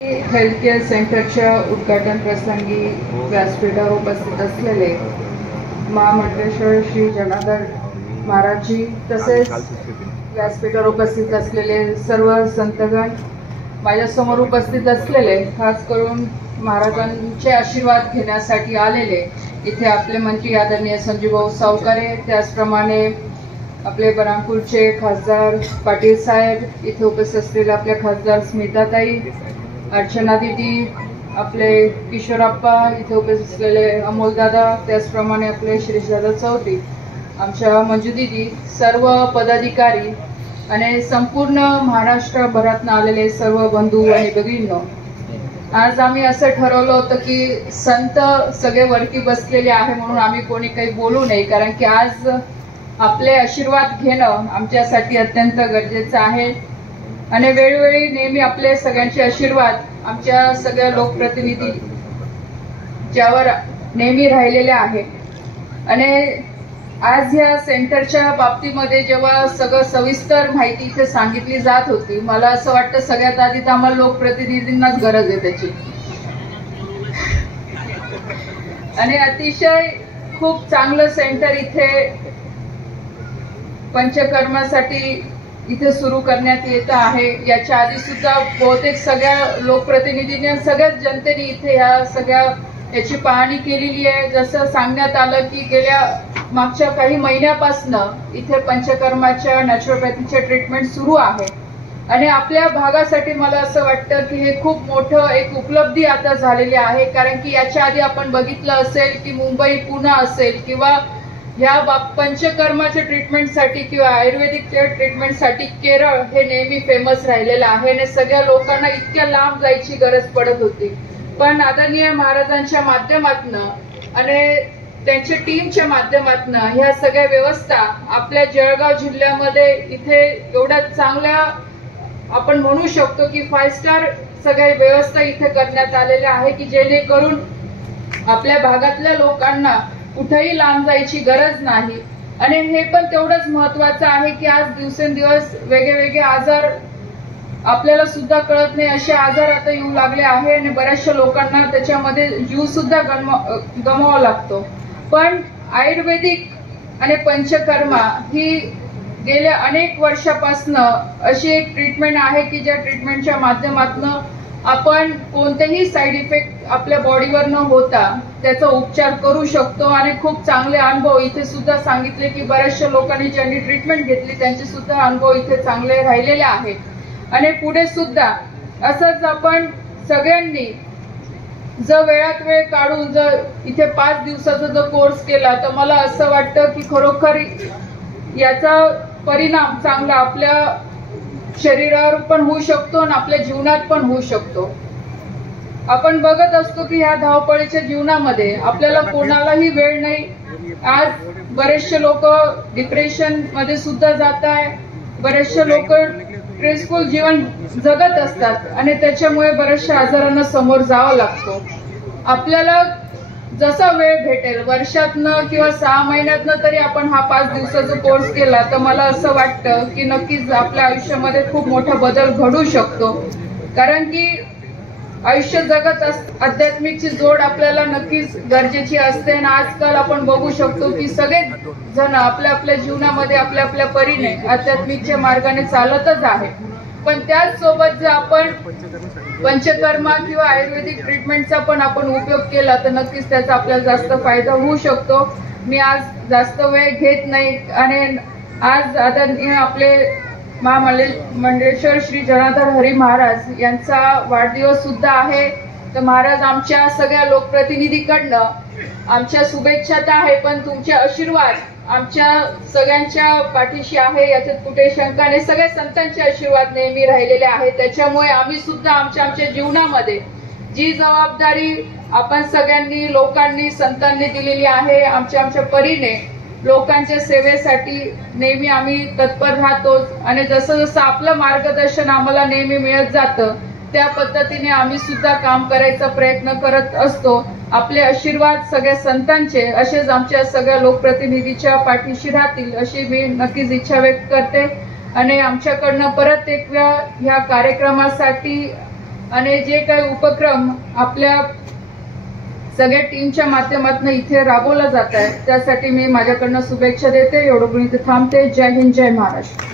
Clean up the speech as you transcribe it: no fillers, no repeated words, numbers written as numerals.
Health care सेंटरच्या उद्घाटन प्रसंगी व्यासपीठावर उपस्थित असलेले महामंडलेश्वर श्री जनार्दन महाराजजी तसेच व्यासपीठावर उपस्थित असलेले सर्व संतगण, माझ्यासमोर उपस्थित असलेले खास करून महाराजांचे आशीर्वाद घेण्यासाठी आलेले इथे आपले मंत्री आदरणीय संजूभाऊ सावकारे, त्याचप्रमाणे आपले बरामपूरचे खासदार पाटील साहेब, इथे उपस्थित असलेले आपल्या खासदार स्मिताताई, अर्चना दीदी, आपले किशोरप्पा, इथे उपस्थित असलेले अमोलदादा, त्याचप्रमाणे आपले श्रीशदादा चौधरी, आमच्या मंजू दीदी, सर्व पदाधिकारी आणि संपूर्ण महाराष्ट्रभरातून आलेले सर्व बंधू आणि भगिनींनो, आज आम्ही असं ठरवलं होतं की संत सगळे वरती बसलेले आहे म्हणून आम्ही कोणी काही बोलू नये, कारण की आज आपले आशीर्वाद घेणं आमच्यासाठी अत्यंत गरजेचं आहे आणि वेळोवेळी नेहमी आपले सगळ्यांचे आशीर्वाद आमच्या सगळ्या लोकप्रतिनिधी ज्यावर नेहमी राहिलेले आहे. आणि आज या सेंटरच्या बाबतीमध्ये जेव्हा सगळं सविस्तर माहिती इथे सांगितली जात होती, मला असं वाटतं सगळ्यात आधी तर आम्हाला लोकप्रतिनिधींनाच गरज आहे त्याची. आणि अतिशय खूप चांगलं सेंटर इथे पंचकर्मासाठी इथे सुरू करण्यात येत आहे. याच्या आधी सुद्धा बहुतेक सगळ्या लोकप्रतिनिधींनी, सगळ्याच जनतेने इथे या सगळ्या याची पाहणी केलेली आहे. जसं सांगण्यात आलं की गेल्या मागच्या काही महिन्यापासून इथे पंचकर्माच्या नॅचरोपॅथीच्या ट्रीटमेंट सुरू आहे आणि आपल्या भागासाठी मला असं वाटतं की हे खूप मोठं एक उपलब्धी आता झालेली आहे. कारण की याच्या आधी आपण बघितलं असेल की मुंबई, पुणे असेल किंवा या पंचकर्माच्या ट्रीटमेंटसाठी किंवा आयुर्वेदिक ट्रीटमेंटसाठी केरळ हे नेहमी फेमस राहिलेलं आहे आणि सगळ्या लोकांना इतक्या लांब जायची गरज पडत होती. पण आदरणीय महाराजांच्या माध्यमातून आणि त्यांच्या टीमच्या माध्यमातून ह्या सगळ्या व्यवस्था आपल्या जळगाव जिल्ह्यामध्ये इथे एवढ्या चांगल्या आपण म्हणू शकतो की 5 स्टार सगळ्या व्यवस्था इथे करण्यात आलेल्या आहे की जेणेकरून आपल्या भागातल्या लोकांना कुठेही लांब जायची गरज नाही. आणि हे पण तेवढंच महत्वाचं आहे की आज दिवसेंदिवस वेगवेगळे आजार आपल्याला सुद्धा कळत नाही असे आजार आता येऊ लागले आहे आणि बऱ्याचशा लोकांना त्याच्यामध्ये जीव सुद्धा गमवावा लागतो. पण आयुर्वेदिक आणि पंचकर्मा ही गेल्या अनेक वर्षापासून अशी एक ट्रीटमेंट आहे की ज्या ट्रीटमेंटच्या माध्यमातून आपण कोणतेही साईड इफेक्ट आपल्या बॉडीवर न होता त्याचा उपचार करू शकतो. आणि खूप चांगले अनुभव इथे सुद्धा सांगितले की बऱ्याचशा लोकांनी ज्यांनी ट्रीटमेंट घेतली त्यांचे सुद्धा अनुभव इथे चांगले राहिलेले आहेत. आणि पुढे सुद्धा असंच आपण सगळ्यांनी जर वेळात वेळ काढून जर इथे 5 दिवसाचा जो कोर्स केला तर मला असं वाटतं की खरोखर याचा परिणाम चांगला आपल्या शरीरावर पण होऊ शकतो आणि आपल्या जीवनात पण होऊ शकतो. आपण बघत असतो की ह्या धावपळीच्या जीवनामध्ये आपल्याला कोणालाही वेळ नाही. आज बरेचसे लोक डिप्रेशन मध्ये सुद्धा जात आहे, बरेचसे लोक स्ट्रेसफुल जीवन जगत असतात आणि त्याच्यामुळे बऱ्याचशा आजारांना समोर जावं लागतो. आपल्याला जसा वेळ भेटेल वर्षातनं किंवा 6 महिन्यातनं तरी आपण हा 5 दिवसाचा कोर्स केला तर मला असं वाटतं की नक्कीच आपल्या आयुष्यामध्ये खूप मोठा बदल घडू शकतो. कारण की आयुष्य जगत आध्यात्मिकची जोड आपल्याला नक्कीच गरजेची असते. आणि आजकाल आपण बघू शकतो की सगळेच जण आपल्या आपल्या जीवनामध्ये आपल्या आपल्या परीने आध्यात्मिकच्या मार्गाने चालतच आहे. पण त्याच सोबत जर आपण पंचकर्मा किंवा आयुर्वेदिक ट्रीटमेंटचा पण आपण उपयोग केला तर नक्कीच त्याचा आपल्याला जास्त फायदा होऊ शकतो. मी आज जास्त वेळ घेत नाही आणि आज आदरणीय आपले महामंडलेश्वर श्री जनार्दन हरी महाराज यांचा वाढदिवस सुद्धा आहे. तर महाराज आमच्या सगळ्या लोकप्रतिनिधीकडनं आमच्या शुभेच्छा तर आहे, पण तुमचे आशीर्वाद आमच्या सगळ्यांच्या पाठीशी आहे याच्यात कुठे शंका नाही. सगळ्या संतांचे आशीर्वाद नेहमी राहिलेले आहेत. त्याच्यामुळे आम्ही सुद्धा आमच्या जीवनामध्ये जी जबाबदारी आपण सगळ्यांनी लोकांनी संतांनी दिलेली आहे आमच्या परीने लोकांच्या सेवेसाठी नेहमी आम्ही तत्पर राहतोच. आणि जसं जसं आपलं मार्गदर्शन आम्हाला नेहमी मिळत जातं त्या पद्धतीने आम्ही सुद्धा काम करायचा प्रयत्न करत असतो. आपले आशीर्वाद सगळ्या संतांचे असेच आमच्या सगळ्या लोकप्रतिनिधीच्या पाठीशी राहतील अशी मी नक्कीच इच्छा व्यक्त करते. आणि आमच्याकडनं परत एक वेळा ह्या कार्यक्रमासाठी आणि जे काही उपक्रम आपल्या सगळ्या टीमच्या माध्यमातून इथे राबवला जात आहे त्यासाठी मी माझ्याकडनं शुभेच्छा देते. एवढं बोलून इथे थांबते. जय हिंद, जय महाराष्ट्र.